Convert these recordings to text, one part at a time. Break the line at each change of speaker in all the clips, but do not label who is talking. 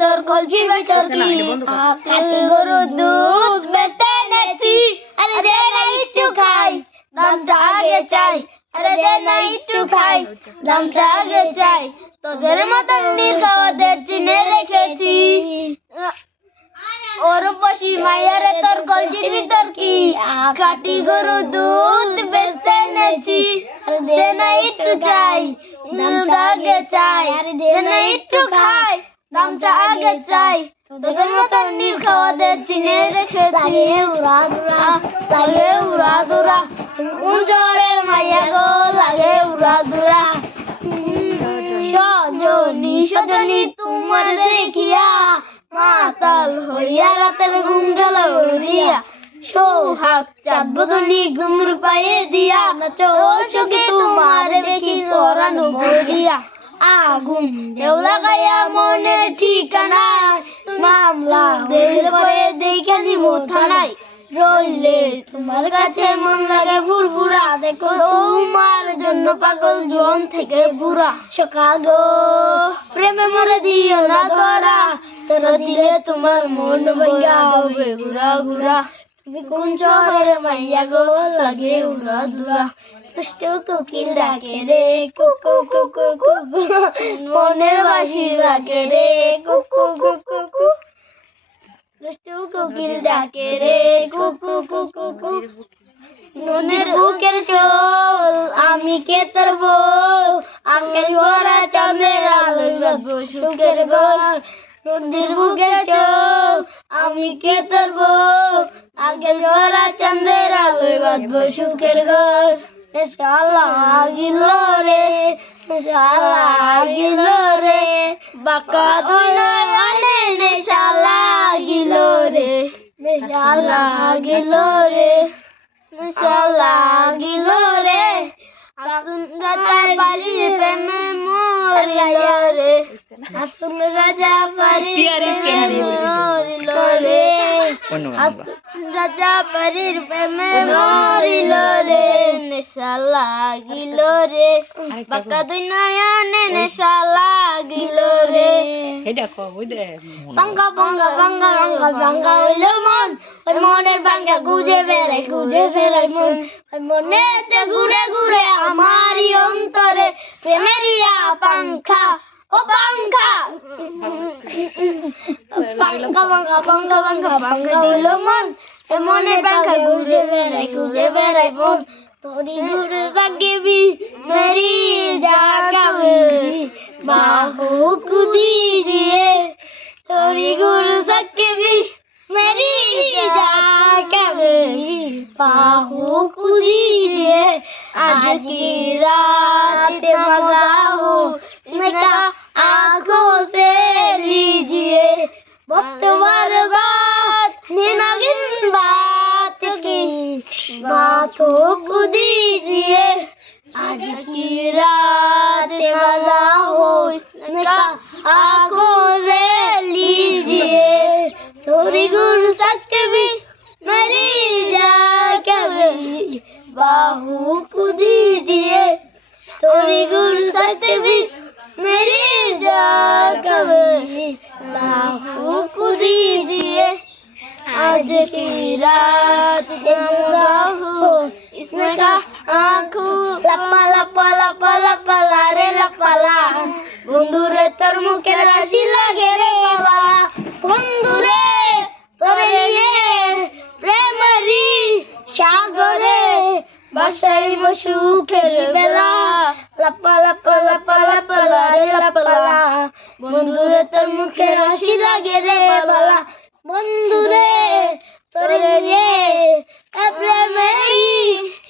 তোর কলসির ভিতর কি কাটি। গরু দুধ বেচতে এনেছি। আরে দে না একটু খাই দামটা আগে চাই। আরে দে না একটু খাই দামটা আগে চাই। তোদের মতন নির্গাওয়াদের চিনে রেখেছি। ওর বসি মায়ারে তোর কলজির ভিতর কি? কাটি গরু দুধ বেচতে এনেছি। দে না একটু চাই দামটা আগে চাই। দে না একটু খাই। দামটা আগে চাই। তোদের মতন নির্খাওয়াদের চিনে রেখেছি। উড়া দুরা লাগে উড়া দুরা। কোন জরের মাইয়া গো? লাগে উড়া দুরা। সজনী সজনী তোমার দেখিয়া মাতাল হইয়া রাতের ঘুম গেল উড়িয়া। সোহাগ চাঁদ বদনি ঘুমর পায়ে দিয়া নাচো চোখে তোমার দেখি পরানো ভরিয়া। আগুন দেও লাগাইয়া মনের ঠিকানা। মামলা বের করে দেখানি মোথানাই রইলে তোমার কাছে মন লাগে ফুরফুরা। দেখো তোমার জন্য পাগল জন থেকে বুড়া। সকাল গো প্রেমে মরে দিও না ধরা তোরা দিলে তোমার মন ভাইয়া হবে ঘুরা ঘুরা। তুমি কোন শহরের মাইয়া গো লাগে উড়া দুরা ডাকে রে কুকু কুকু কুকু মনের বাসি ডাকে রে কুকু কুকু কোকিল ডাকে রে কুকু কুকু কুকু মনের বুকের চোল আমি কে তোর বউ আকাশ ভরা চাঁদের আলোয় বাঁধবো সুখের ঘর নদীর বুকের চোল আমি কে তোর বউ আকাশ ভরা চাঁদের আলোয় বাঁধবো সুখের ঘর শালা গিল রে শালা গিল রে, বাঁকা দুনায়ানে নে শালা গিল রে। শালা গিল রে শালা গিল রে। আসুন রাজার বাড়ির প্রেমে মরিল রে আসুন রাজা বাড়ির প্রেমে মরিল রে। আসুন রাজা বাড়ির প্রেমে মরিল রে। নেশা লাগিল রে। বাঁকা দুই নয়নে নেশা লাগিল রে। ভাঙ্গা ভাঙ্গা ভাঙ্গা ভাঙ্গা ভাঙ্গা হইল মন। ওই মনের ভাঙ্গা গুজে বেড়াই গুজে ফেরাই মন। ওই মনেতে ঘুরে ঘুরে পাঙ্খা পাঙ্খা দিল মন ওই মনের ভাঙ্গা গুজে বেড়াই গুজে বেড়াই মন তোরি দূর থাকিবি মেরি জাগাবি বাহু কুদি দিয়ে তোরি গুরু সকেবি মেরি জাগাবি বাহু কুদি দিয়ে आज की रात मजा हो इसका आंखों से लीजिए वक्त बर्बाद बातों को दीजिए। आज की रात मज़ा हो, इसका आँखों से लीजिए। थोड़ी गुड़ सकते भी मरी जा कभी। बाहू को दीजिए। थोड़ी गुड़ सकते भी मेरी जा कभी। को दीजिए। आज की रात বাসাই বসু খেলে বেলা লাপা লাপা লাপা লাপা রে লাপা বন্ধুরে, তোর মুখে রাশি লাগে রে বাবা বন্ধুরে, তোরে নিয়ে প্রেমারি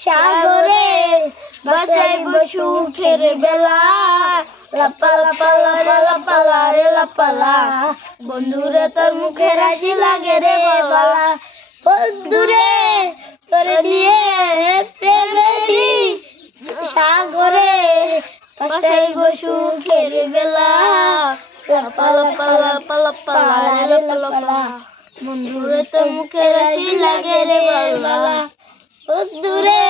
সাগরে বাসাই বসু খেলে বেলা। লাপা লাপা লাপা লাপা রে লাপা বন্ধুরে, তোর মুখে রাশি লাগে রে বাবা বন্ধুরে প্রেমেরি সাগরে পাশাই বসু খেলি বেলা। পালা পালা পালা পালা রে পালা পালা বন্ধুরে তো মুখে রাশি লাগে রে বাবা। বন্ধুরে